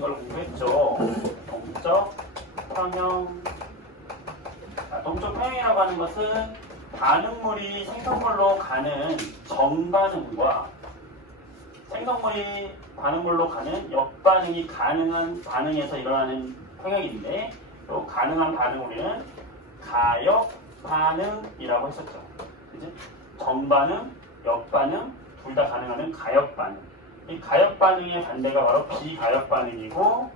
평형이라는 걸 공부했죠. 동적 평형. 동적 평형이라고 하는 것은 반응물이 생성물로 가는 정반응과 생성물이 반응물로 가는 역반응이 가능한 반응에서 일어나는 평형인데, 또 가능한 반응 우리는 가역 반응이라고 했었죠. 그치? 정반응, 역반응 둘 다 가능하는 가역 반응. 이 가역 반응의 반대가 바로 비가역 반응이고,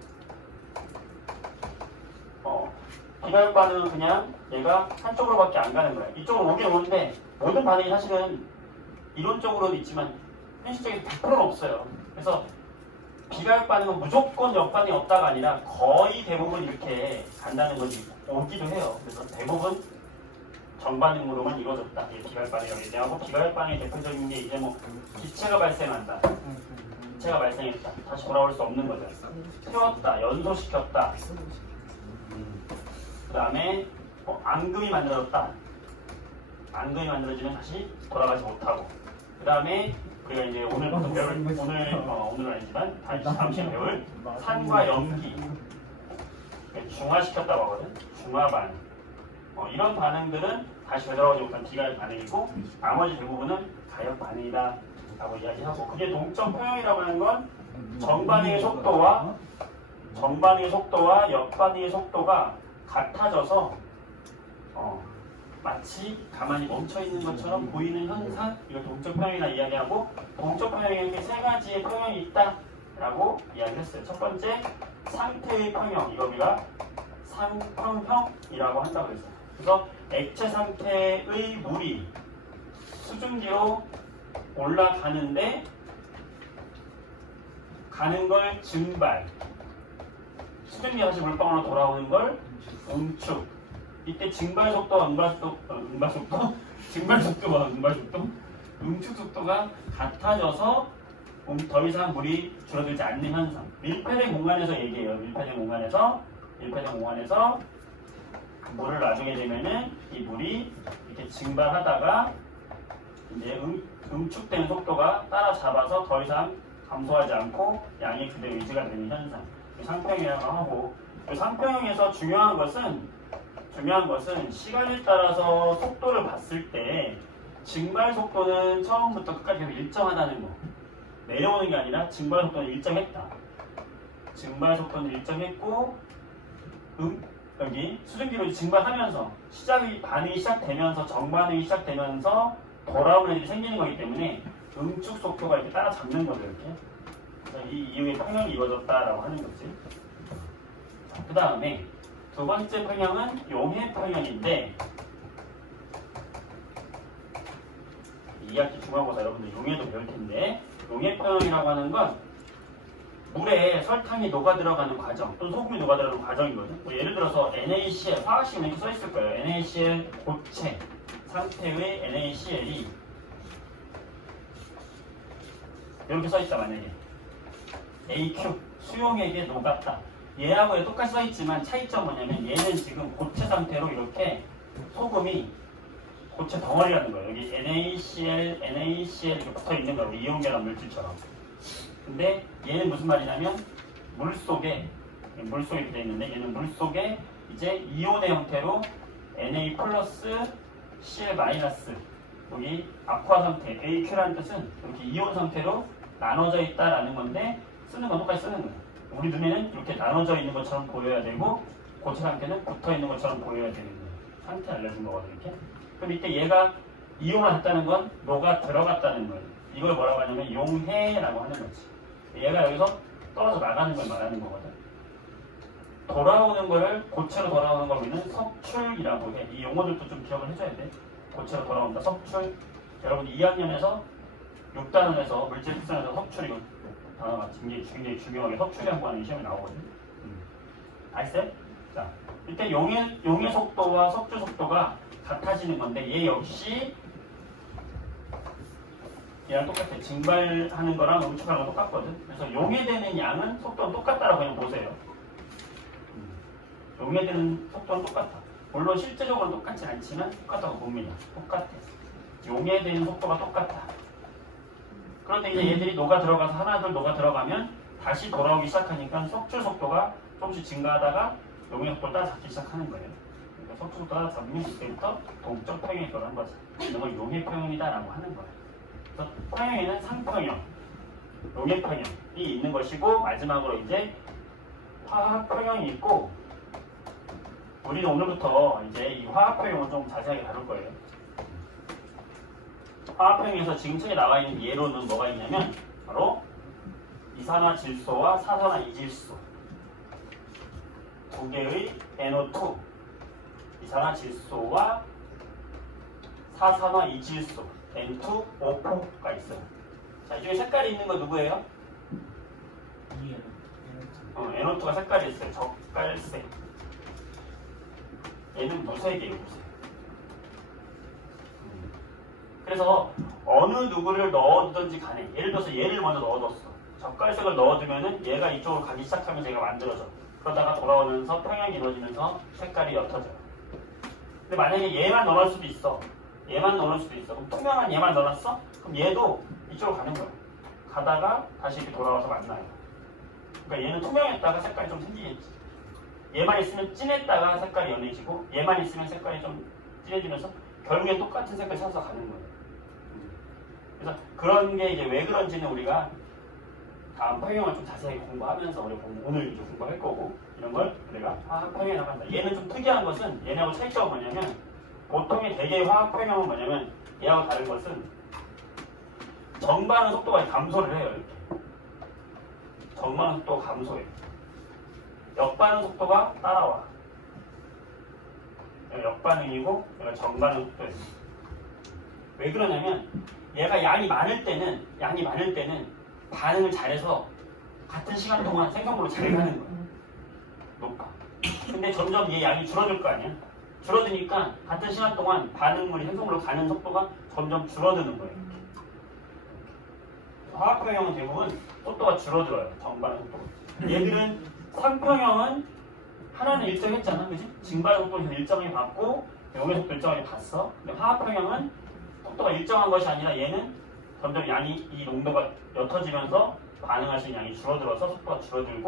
비가역 반응은 그냥 얘가 한쪽으로밖에 안 가는 거야. 이쪽으로 오긴 오는데 모든 반응이 사실은 이론적으로는 있지만 현실적인 100%는 없어요. 그래서 비가역 반응은 무조건 역반응이 없다가 아니라 거의 대부분 이렇게 간다는 거지 오기도 해요. 그래서 대부분 정반응으로만 이루어졌다. 이게 비가역 반응이라고 얘기하고, 비가역 반응의 대표적인 게 이제 뭐 기체가 발생한다. 기체가 발생했다. 다시 돌아올 수 없는 거죠. 태웠다, 연소시켰다. 그 다음에 앙금이 만들어졌다. 앙금이 만들어지면 다시 돌아가지 못하고. 그 다음에 우리가 이제 오늘부터 배울 오늘은 아니지만 다음 시간에 배울 산과 염기 중화시켰다고 하거든. 중화 반응. 이런 반응들은 다시 되돌아오지 못한 비가역 반응이고, 나머지 대부분은 가역 반응이다 라고 이야기하고, 그게 동적 평형이라고 하는 건 정반응의 속도와 역반응의 속도가 같아져서 마치 가만히 멈춰있는 것처럼 보이는 현상, 이걸 동적 평형이라 이야기하고, 동적 평형에게 세 가지의 평형이 있다 라고 이야기를 했어요. 첫 번째, 상태의 평형, 이거 우리가 상평형이라고 한다고 했어요. 그래서 액체 상태의 물이 수증기로 올라가는데 가는 걸 증발, 수증기가 다시 물방울로 돌아오는 걸 응축. 이때 증발 속도와 응축 속도가 같아져서 더 이상 물이 줄어들지 않는 현상. 밀폐된 공간에서 얘기해요. 밀폐된 공간에서 물을 놔두게 되면은 이 물이 이렇게 증발하다가 이제 응축되는 속도가 따라잡아서 더 이상 감소하지 않고 양이 그대로 유지가 되는 현상. 상평형이라고 하고, 상평형에서 중요한 것은 시간에 따라서 속도를 봤을 때 증발 속도는 처음부터 끝까지 계속 일정하다는 거. 내려오는 게 아니라 증발 속도는 일정했다. 증발 속도는 일정했고, 여기 수증기로 증발하면서 반응이 시작되면서 정반응이 시작되면서 돌아오는 일이 생기는 거기 때문에 응축 속도가 이렇게 따라잡는 거죠. 이렇게. 그래서 이 이후에 평형이 이루어졌다라고 하는 거지. 그 다음에 두 번째 평형은 용해 평형인데, 2학기 중간고사 여러분들 용해도 배울 텐데, 용해 평형이라고 하는 건 물에 설탕이 녹아 들어가는 과정 또는 소금이 녹아 들어가는 과정이거든. 뭐 예를 들어서 NaCl, 화학식은 이렇게 써 있을 거예요. NaCl 고체 상태의 NaCl이 이렇게 써 있다. 만약에 AQ 수용액에 녹았다. 얘하고 얘 똑같이 써 있지만 차이점 뭐냐면, 얘는 지금 고체 상태로 이렇게 소금이 고체 덩어리라는 거예요. 여기 NaCl 이렇게 붙어 있는 거예요. 이온결합 물질처럼. 근데 얘는 무슨 말이냐면, 물속에 되어 있는데, 얘는 물속에 이제 이온의 형태로 Na 플러스 Cl 마이너스, 여기 아쿠아 상태 AQ라는 뜻은 이렇게 이온 상태로 나눠져 있다라는 건데, 쓰는 건 똑같이 쓰는 거예요. 우리 눈에는 이렇게 나눠져 있는 것처럼 보여야 되고, 고체 상태는 붙어 있는 것처럼 보여야 되는 거예요. 상태 알려준 거거든요. 이렇게. 그럼 이때 얘가 이온화했다는 건 녹아 들어갔다는 거예요. 이걸 뭐라고 하냐면 용해라고 하는 거지. 얘가 여기서 떨어져 나가는 걸 말하는 거거든. 돌아오는 거를, 고체로 돌아오는 걸 우리는 석출이라고 해. 이 용어들도 좀 기억을 해줘야 돼. 고체로 돌아온다. 석출. 여러분 2학년에서 6단원에서 물질 특성에서 석출, 이거 단어가 굉장히 중요하게 석출이라는 거 하는 시험에 나오거든. 알았어요? 자, 이때 용의 속도와 석출 속도가 같아지는 건데, 얘 역시 얘랑 똑같아. 증발하는 거랑 응축하는 거 똑같거든. 그래서 용해되는 양은 속도는 똑같다라고 그냥 보세요. 용해되는 속도는 똑같아. 물론 실제적으로 똑같진 않지만 똑같다고 봅니다. 똑같아. 용해되는 속도가 똑같아. 그런데 이제 얘들이 녹아 들어가서 하나둘 녹아 들어가면 다시 돌아오기 시작하니까 석출 속도가 조금씩 증가하다가 용의 속도를 따라잡기 시작하는 거예요. 그러니까 석출 속도가 잡으면 이때부터 동적 평형이 들어간 거죠. 이걸 용의 평형이다라고 하는 거예요. 그래서 평형에는 상평형, 용의 평형이 있는 것이고 마지막으로 이제 화학 평형이 있고 우리는 오늘부터 이제 이 화학 평형을 좀 자세하게 다룰 거예요. 화학 평형에서 지금 책에 나와 있는 예로는 뭐가 있냐면 바로 이산화질소와 사산화이질소 두 개의 NO2 이산화질소와 사산화이질소 N2O4가 있어요. 자, 이쪽에 색깔이 있는 거 누구예요? NO2가 색깔이 있어요. 적갈색. 얘는 무색이에요, 무색. 그래서 어느 누구를 넣어두든지 간에 예를 들어서 얘를 먼저 넣어뒀어. 적갈색을 넣어두면은 얘가 이쪽으로 가기 시작하면서 얘가 만들어져. 그러다가 돌아오면서 평형이 이루어지면서 색깔이 옅어져요. 근데 만약에 얘만 넣어놓을 수도 있어. 얘만 넣어놓을 수도 있어. 그럼 투명한 얘만 넣어놨어? 그럼 얘도 이쪽으로 가는 거예요. 가다가 다시 이렇게 돌아와서 만나요. 그러니까 얘는 투명했다가 색깔이 좀 생기겠지. 얘만 있으면 진했다가 색깔이 연해지고 얘만 있으면 색깔이 좀 진해지면서 결국엔 똑같은 색깔 찾아서 가는 거예요. 그래서 그런 게 이제 왜 그런지는 우리가 다음 평형을 좀 자세히 공부하면서 우리 오늘 이제 공부할 거고 이런 걸 우리가 화학 평형이라고 한다. 얘는 좀 특이한 것은 얘네하고 차이점은 뭐냐면 보통의 대개의 화학 평형은 뭐냐면 얘하고 다른 것은 정반응 속도가 감소를 해요. 이렇게. 정반응 속도가 감소해요. 역반응 속도가 따라와. 얘가 역반응이고 얘가 정반응 속도예요. 왜 그러냐면 얘가 양이 많을 때는 반응을 잘해서 같은 시간 동안 생성물로 잘 가는 거예요. 높아. 근데 점점 얘 양이 줄어들 거 아니야? 줄어드니까 같은 시간 동안 반응물이 생성물로 가는 속도가 점점 줄어드는 거예요. 화학평형은 대부분 속도가 줄어들어요. 정반응 속도가. 얘들은 상평형은 하나는 일정했잖아, 그지? 증발의 속도는 일정하게 받고 용의 속도 일정하게 봤어. 근데 화학평형은 속도가 일정한 것이 아니라 얘는 점점 양이 이 농도가 옅어지면서 반응할 수 있는 양이 줄어들어서 속도가 줄어들고